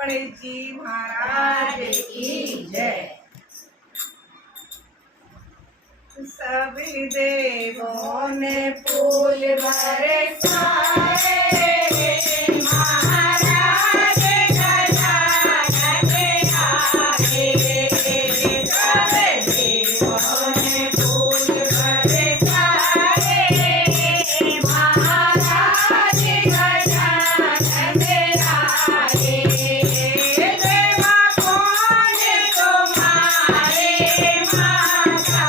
गणेश जी महाराज की जय। सभी देवों ने फूल बरसाए, महाराज गजानन आए। सभी देवों ने फूल बरसाए, महाराज गजानन आए। देवा कौन तुम्हारे माता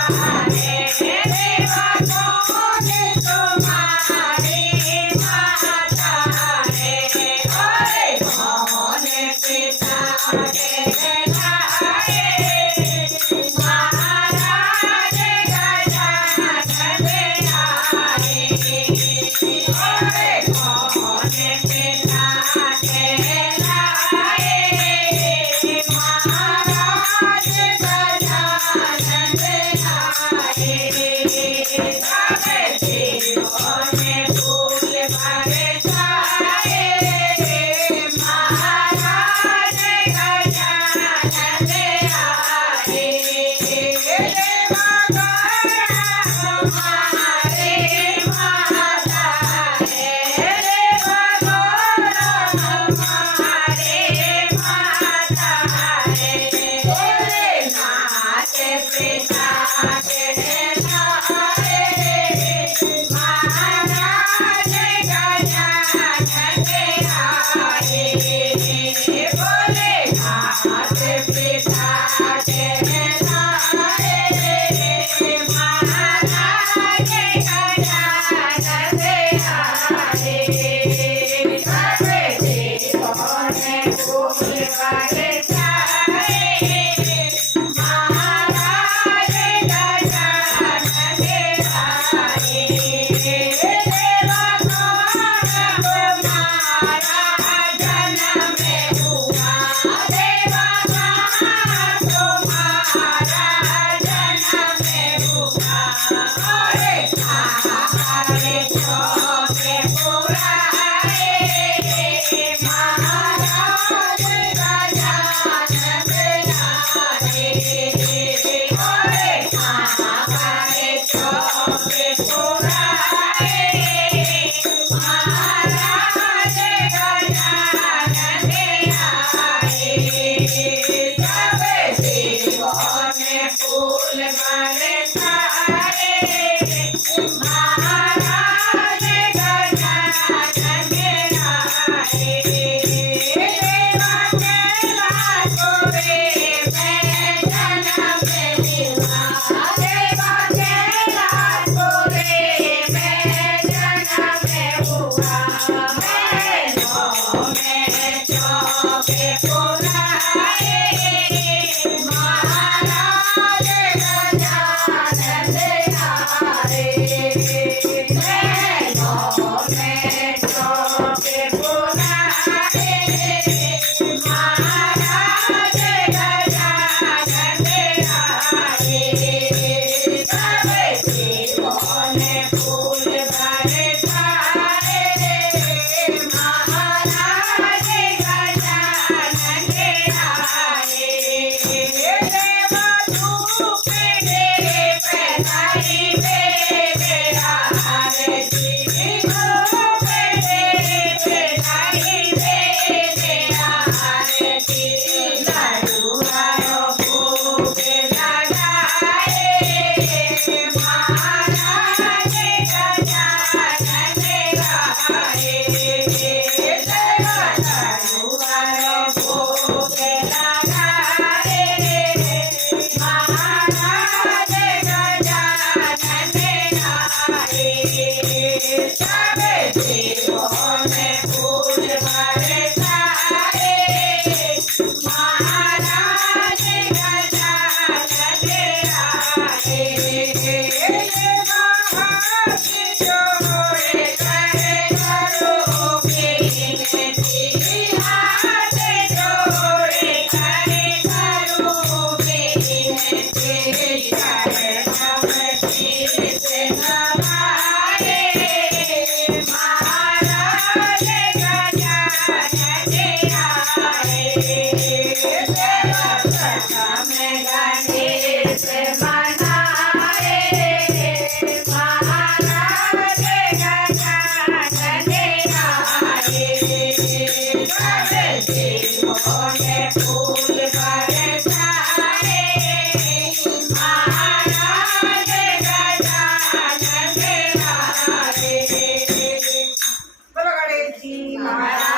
है, देवा कौन तुम्हारी माता है। अरे कौन पिता कहलाए, महाराज गजानन आए। अरे कौन पिता कहलाए, महाराज गजानन आए। सभी देवों ने फूल बरसाए, महाराज गजानन आए। देवा तुम्हारे माता है, देवा तुम्हारे माता है। भोलेनाथ पिता कहलाए, महाराज गजानन आए। भोलेनाथ पिता कहलाए, महाराज गजानन आए। सभी देवों ने फूल बरसाए, महाराज गजानन आए। देवा कौन तुम्हारा जन्म हुआ, देवा कौन तुम्हारा जन्म हुआ। अरे सारे चौके पुराए, महाराज गजानन आए। अरे सारे चौके पुराए, महाराज गजानन आए। सभी देवों ने फूल बरसाए, महाराज गजानन आए। देवा कैलाश रे में जन्म हुआ, देवा कैलाश रे में जन्म हुआ। महलों में चौके पुराए, महाराज गजानन आए। महलों में चौके पुराए, महाराज गजानन आए। सभी देवों ने फूल बरसाए, महाराज गजानन आए। સર્વપ્રથમ ગણેશ મનાવે મહારાજ ગજાનને આરે ગણદેવોને ફૂલ બરસાવે મહારાજ ગજાનને આરે બોલો ગણેશજી મહારાજ